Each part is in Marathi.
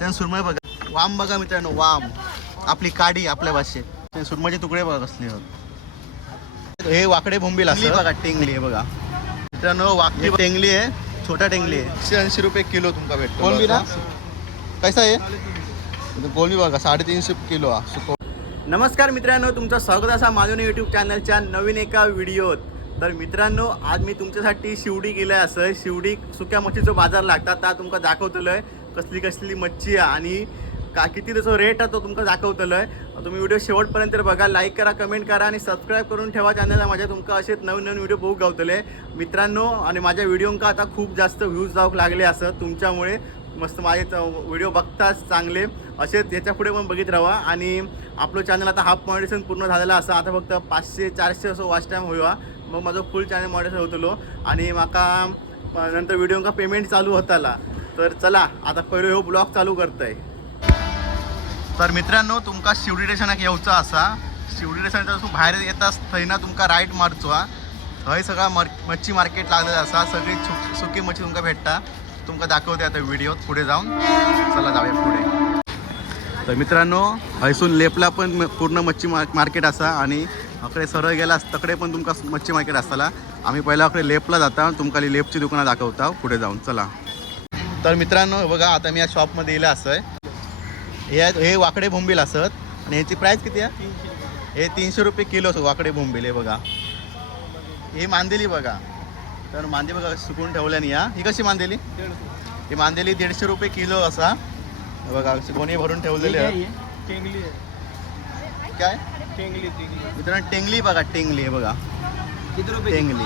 मित्रांनो सुरमई बघा. वाम बघा मित्रांनो वाम. आपली काडी आपल्या भाषेत. सुरमईचे तुकडे बघा कसले. हे वाकडे बोंबील असं बघा टेंगली. आहे बघा. मित्रांनो वाकडी टेंगली आहे छोटा टेंगली आहे. एकशे ऐंशी रुपये किलो तुमका भेटतो. ना? कैसा आहे? कोलंबी बघा साडेतीनशे किलो हा सुको नमस्कार मित्रांनो तुमचं स्वागत असा माझ्या यूट्यूब चॅनलच्या नवीन एका व्हिडिओत. तर मित्रांनो आज मी तुमच्यासाठी शिवडी गेलं असं. शिवडी सुक्या मच्छीचं बाजार लागतात ता तुमका दाखवतलो आहे कसली कसली मच्छी आहे आणि का किती त्याचा रेट आहे तो तुमका दाखवतलो आहे तुम्ही व्हिडिओ शेवटपर्यंत बघा लाईक करा कमेंट करा आणि सबस्क्राईब करून ठेवा चॅनलला माझ्या तुमका असेच नवीन नवीन व्हिडिओ बघू गावतले. मित्रांनो आणि माझ्या व्हिडिओंका आता खूप जास्त व्ह्यूज जाऊक लागले असं. तुमच्यामुळे मस्त माझे व्हिडिओ बघताच चांगले. असेच याच्यापुढे पण बघित राहा. आणि आपलं चॅनल आता हाफ मॉडेशन पूर्ण झालेलं असं. आता फक्त पाचशे चारशे असं वॉच टाईम होईवा. मग माझं फुल चॅनल मॉडेशन होतलो. आणि माका नंतर व्हिडिओंका पेमेंट चालू होताला. तर चला आता पहिले हो ब्लॉग चालू करताय. तर मित्रांनो तुमका शिवडी स्टेशनाक येवचो असा. शिवडी स्टेशनाच्या तूं भायर येतास थंयना तुमकां तुमका रायट मारचो हा थंय सगळा मर मच्छी मार्केट लागलेलं असा. सगळी सुक सुकी मच्छी तुमका भेटता. तुमका दाखवते आता व्हिडिओत पुढे जाऊन. चला जाऊया पुढे. तर मित्रांनो हयसून लेपला पण पूर्ण मच्छी मार्क मार्केट असा आणि अकडे सरळ गेला तकडे पण तुमका मच्छी मार्केट आसतला आम्ही पहिला अकडे लेपला जाता. तुमका लेपची दुकानं दाखवता. पुढे जाऊन चला. तर मित्रांनो बघा आता मी या शॉपमध्ये येलं असं आहे हे हे वाकडे बोंबील असत. आणि ह्याची प्राईस किती आहे? हे तीनशे रुपये किलो असो वाकडे बोंबील हे बघा. ही मांदेली बघा. तर मांदे बघा सुकून ठेवल्याने या. ही कशी मांदेली? ही मांदेली दीडशे रुपये किलो असा. बघा कोणी भरून ठेवलेले आहे टेंगली काय? टेंगली टेंगली. मित्रांनो टेंगली बघा टेंगली आहे बघा. किती रुपये? टेंगली.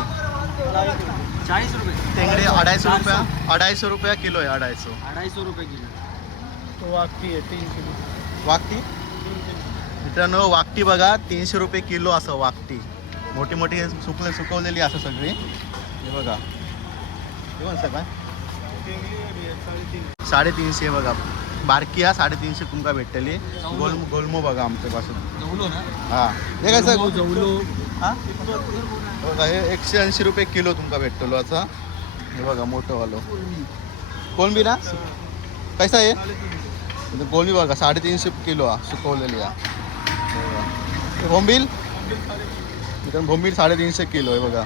चाळीस रुपये. टेंगडी अडायशे रुपया अडायशे रुपया किलो आहे अडायशे अडायशो रुपये किलो. तो वागती आहे तीन किलो. वाकटी तीन किलो. मित्रांनो वाकटी बघा तीनशे रुपये किलो असं वाकटी मोठी मोठी हे सुकले सुकवलेली असं सगळी. हे बघा. हे म्हणता काय टेंगली एवढी आहे, साडेतीन साडेतीनशे. बघा. बारकी हा साडेतीनशे तुमका भेटलेली. गोल गोलमो बघा आमच्यापासून. जवलो ना हा. हे कसं? जवलो हा? बघा हे एकशे ऐंशी रुपये किलो तुमका भेटतो असा हे बघा मोठं वालो. कोलंबी ना? कैसा आहे? कोलंबी बघा साडेतीनशे किलो हा सुकवलेली हा. बोंबील? मित्रांनो बोंबील साडेतीनशे किलो आहे बघा.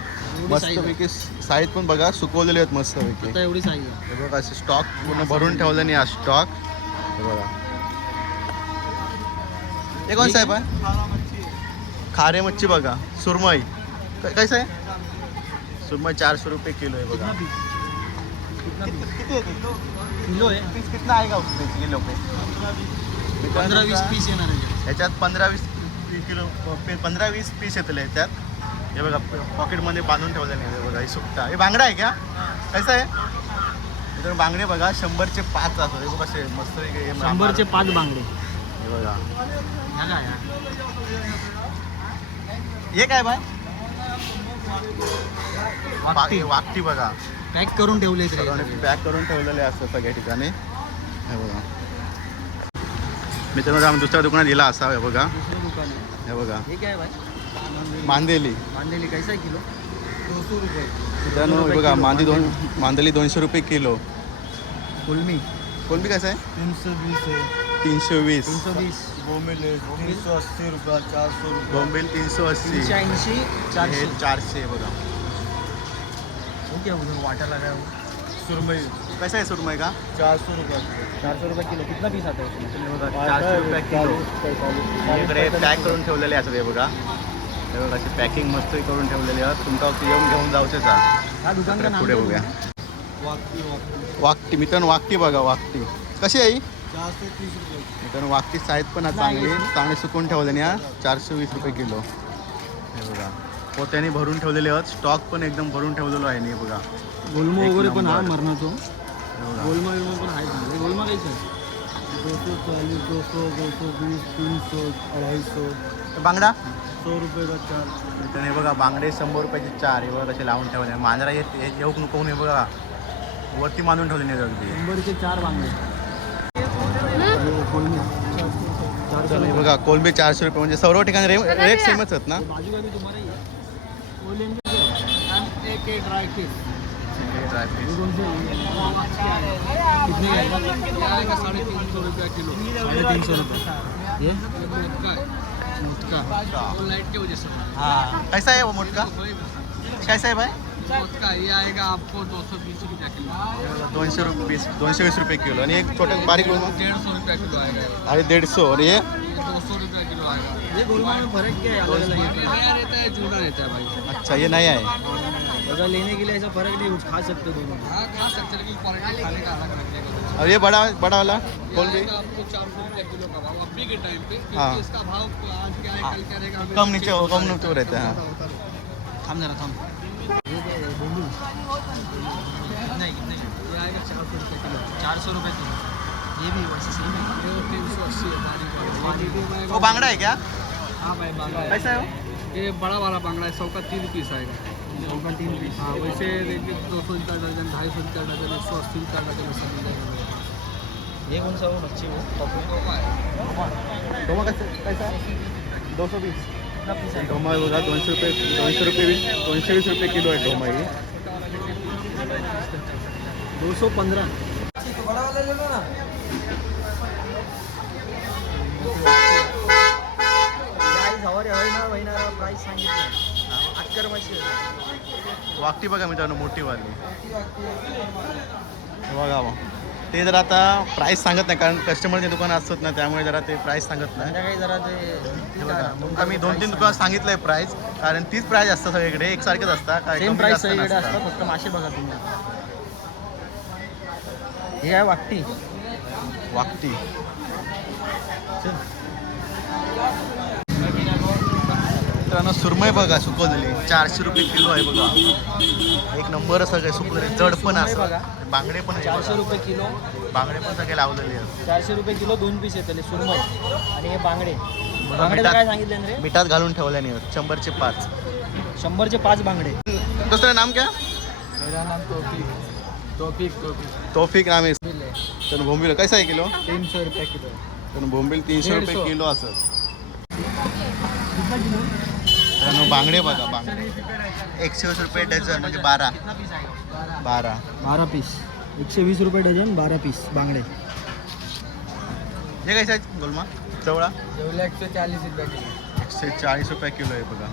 मस्तपैकी साईज पण बघा सुकवलेले आहेत मस्तपैकी एवढी साईज बघा असे स्टॉक पूर्ण भरून ठेवलं नाही हा स्टॉक बघा. हे कोण साहेब आहे खारे मच्छी बघा सुरमई. कैसे आहे सुरमई चारशे रुपये किलो आहे बघा. पीस किती आहे किलो. किलो आहे. पीस कितना आहे का उसमें किलो पे? पंधरा वीस. पीस येणार आहे. ह्याच्यात पंधरा वीस किलो पे- पंधरा वीस पीस येतले ह्याच्यात. हे बघा पॉकेटमध्ये बांधून ठेवलेले आहे हे बघा हे सुकता. हे बांगडा आहे का? कसं आहे? तर बांगडे बघा शंभरचे पाच असतात हे बघा असे मस्त हे शंभरचे पाच बांगडे. हे बघा. हे काय बाय? वाकटी. वाकटी. बघा. पॅक करून ठेवले पॅक करून ठेवलेले असतात सगळ्या ठिकाणी. हे बघा. मित्रांनो आम्ही दुसऱ्या दुकानात गेला असा हे बघा. आहे. हे बघा. हे काय बाय? मांदेली. मांदेली कैसा आहे किलो? दोनशे रुपये. मित्रांनो बघा. मांदी दोन मांदेली. दोनशे रुपये किलो. कोलमी. कोणती कसं आहे? तीन सौ बीस है तीनशे वीस. तीन सौ बीस बोमिल है तीन सौ अस्सी रुपया चार सौ रुपया. बोंबील तीनशे अस्सी. तीनशे ऐंशी हे चारशे चारशे बघा. ओके उधर वाटा लगा है सुरमई. कसं आहे सुरमई का? चार सौ रुपया. चार सौ रुपये किलो. कितना पीस आता है चारशे रुपये किलो. इकडे पॅक करून ठेवलेले असतात हे बघा. हे बघा असे पॅकिंग मस्त करून ठेवलेले आहेत. तुमका येऊन घेऊन जाऊचे जा. हा दुकान पुढे क्या? बघूया. वाकती वाकती. वाकटी मित्रांनो वाकटी बघा वाकटी कशी आहे मित्रांनो वाकटी साईज पण आहे चांगली. चांगली सुकून ठेवलेली हा चारशे वीस रुपये किलो. हे बघा. पोत्याने भरून ठेवलेले आहेत. स्टॉक पण एकदम भरून ठेवलेलो आहे हे बघा. गोलमा वगैरे पण हा. मरना तो. गोलमा पण आहे. गोलमा कैसे आहे? दो सौ चालीस दो सौ दो सौ बीस तीन सौ अढ़ाई सौ बांगडा? सौ रुपये का चार? मित्रांनो हे बघा बांगडे शंभर रुपयाचे चार. हे बघा कसे लावून ठेवले. मांजरा येत येऊक नको हे बघा. वरती बांधून ठेवले नाही अगदी. शंभरचे चार बांगडे. रुपये. बघा कोलंबी चारशे रुपये. म्हणजे सर्व ठिकाणी रे रेट सेमच आहेत ना? ये बाजू का भी तुम्हारा ही. वो क्या? मोटका कैसा वो मोटका कैसा आहे? ये आएगा आपको दो सौ बीस रुपया किलो दोनशे रुपये दोनशे वीस रुपये किलो। आणि एक छोटं बारीक डेढ़ सौ रुपया किलो आएगा ये। आणि दीडशे आणि हे ये? दो सौ रुपया किलो आएगा। ये गोलमा में फ़र्क क्या है? ये नया रहता है रहता है भाई। अच्छा हे नाही आहे अगर लेने के लिए ऐसा फ़र्क नहीं कुछ खा सकते दोनों। हाँ खा सकते लेकिन क्वालिटी खाने का अलग रखने का और ये बड़ा बड़ा वाला ये बोल भी। आपको चार सौ रुपया किलो का भाव अभी के टाइम पे हाँ। इसका भाव आज क्या है कल क्या रहेगा कम नीचे कम नीचे रहते हैं। हाँ। थाम जरा थाम। ये है बोंबू नहीं ये आएगा चार सौ रुपया किलो चार सौ रुपये किलो ये भी वैसे सेम है तीन सौ अस्सी है। ये। वो बांगडा है क्या? हाँ भाई बांगड़ा है। कैसा है वो? ये बड़ा वाला बांगड़ा है सौ का तीन पीस आएगा। उनका तीन पीस। हाँ वैसे देखिए दो सौ का दर्जन ढाई सौ का दर्जन एक सौ अस्सी का दर्जन सब मिल जाएगा। ये कौन सा वो वो कैसे कैसा दो सौ बीस। है दोनशे रुपये दोनशे रुपये वीस दोनशे वीस रुपये किलो आहे डोमा ही दो सौ पंद्रह वाकटी बघा मित्रांनो मोठीवाली हे बघा मग ते जर आता प्राईस सांगत नाही कारण कस्टमरचे दुकान असतात ना त्यामुळे जरा ते प्राईस सांगत नाही. जरा ते मी दोन तीन दुकान सांगितलंय प्राईस कारण तीच प्राईस असतात सगळीकडे एकसारखेच. असतात फक्त मासे बघा तुम्ही. हे आहे वाकटी. वाकटी. मित्रांनो सुरमई बघा सुकवलेली. चारशे रुपये किलो आहे बघा. एक नंबर सगळे सुकलेले जड पण असं. बघा. बांगडे पण चारशे. रुपये किलो. बांगडे पण सगळे लावलेले आहेत. चारशे रुपये किलो दोन पीस येतले सुरमई. आणि हे बांगडे. काय सांगितले रे? मिठात घालून ठेवल्याने शंभरचे पाच. शंभरचे पाच बांगडे. दुसरं नाम क्या? मेरा नाम तोफीक तोफीक तोफीक नाम आहे. तर बोंबील. कैसा आहे किलो? तीन सौ रुपया किलो. तर बोंबील तीनशे रुपये. किलो असत तर बांगडे बघा बांगडे. एकशे वीस रुपये डझन म्हणजे बारा. बारा. बारा पीस. एकशे वीस रुपये डझन बारा पीस बांगडे. हे कैसे आहे गोलमा? चवळा जेवला एक सौ चालीस रुपया किलो. एकशे चाळीस रुपये किलो आहे बघा.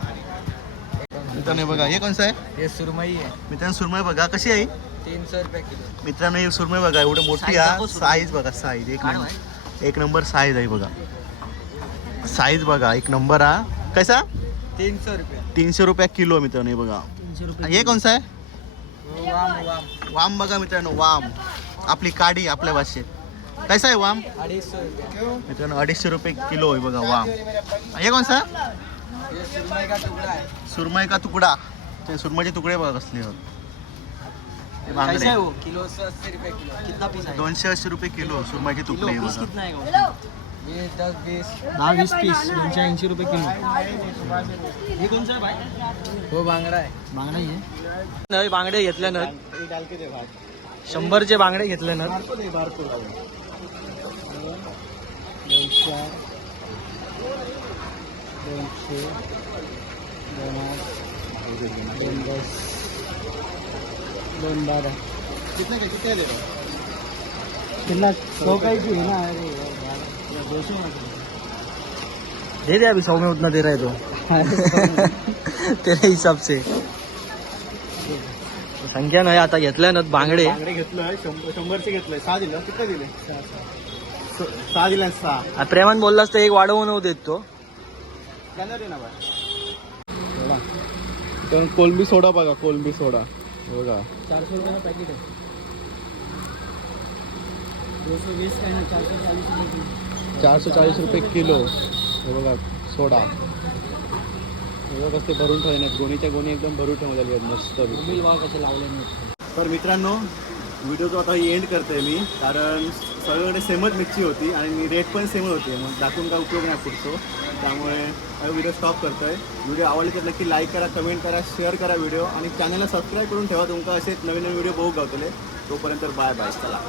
मित्रांनो बघा हे कोणचं आहे? ये सुरमई है मित्रांनो सुरमई बघा कशी आहे? तीन सौ रुपया किलो. मित्रांनो ही सुरमई बघा एवढी मोठी हा. साईज बघा साईज एक नंबर एक नंबर साईज आहे बघा. साईज बघा एक नंबर हा. कैसा? तीन सौ रुपया. तीनशे रुपये किलो मित्रांनो हे बघा. तीनशे हे कोणचं आहे? वाम वाम. वाम बघा मित्रांनो वाम. आपली काडी आपल्या भाषेत. कैसा आहे वाम? मित्रांनो अडीचशे रुपये किलो आहे बघा वाम. हे? ये सुरमई का तुकडा सुरमईचे तुकडे. बघा कसले. हे बांगडे कैसा है वो. किलो अस्सी रुपया किलो. कितना पीस आएगा दोनशे अस्सी रुपये किलो. सुरमईचे किलो तुकडे पीस ये दस बीस. दहा वीस पीस. दोनशे ऐंशी रुपये किलो. हे कोणचं आहे भाई? वो बांगड़ा है बांगडा आहे नवी बांगडे घेतले ना शंभरचे बांगडे घेतले ना दोनशे. दोन आठ दोन दस दोन बारा. कितने का कितने दे कितना? सौ का ही चाहिए ना? अरे दो सौ दे दे अभी सौ में उतना दे रहा है तो तेरे हिसाब से। संख्या नाही आता घेतल्या ना बांगडे। बांगडे घेतलंय शंभर शंभरचे घेतलंय. सहा दिलं किती दिले? सहा दिले सहा. आ, प्रेमान बोललास तर एक वाढवून नव्हते तो. ना कोलंबी सोडा बघा कोलंबी सोडा. हे बघा. चारशे रुपये पॅकेट आहे. वीस रुपये चारशे चाळीस रुपये किलो. हे बघा सोडा. हे बघा कसं ते भरून ठेवले गोणीच्या गोणी एकदम भरून ठेवलेली आहेत मस्त मोबाईल वाव कसे लावले नाही तर मित्रांनो व्हिडिओचा आता एंड करते मी कारण सगळीकडे सेमच मिरची होती आणि रेट पण सेमच होते. मग दाखवून काय उपयोग नाही पुढतो त्यामुळे व्हिडिओ स्टॉप करतोय. व्हिडिओ आवडले तर नक्की लाईक करा कमेंट करा शेअर करा व्हिडिओ आणि चॅनलला सबस्क्राईब करून ठेवा तुमका असे नवीन नवीन व्हिडिओ बघू गावतले. तोपर्यंत बाय बाय चला.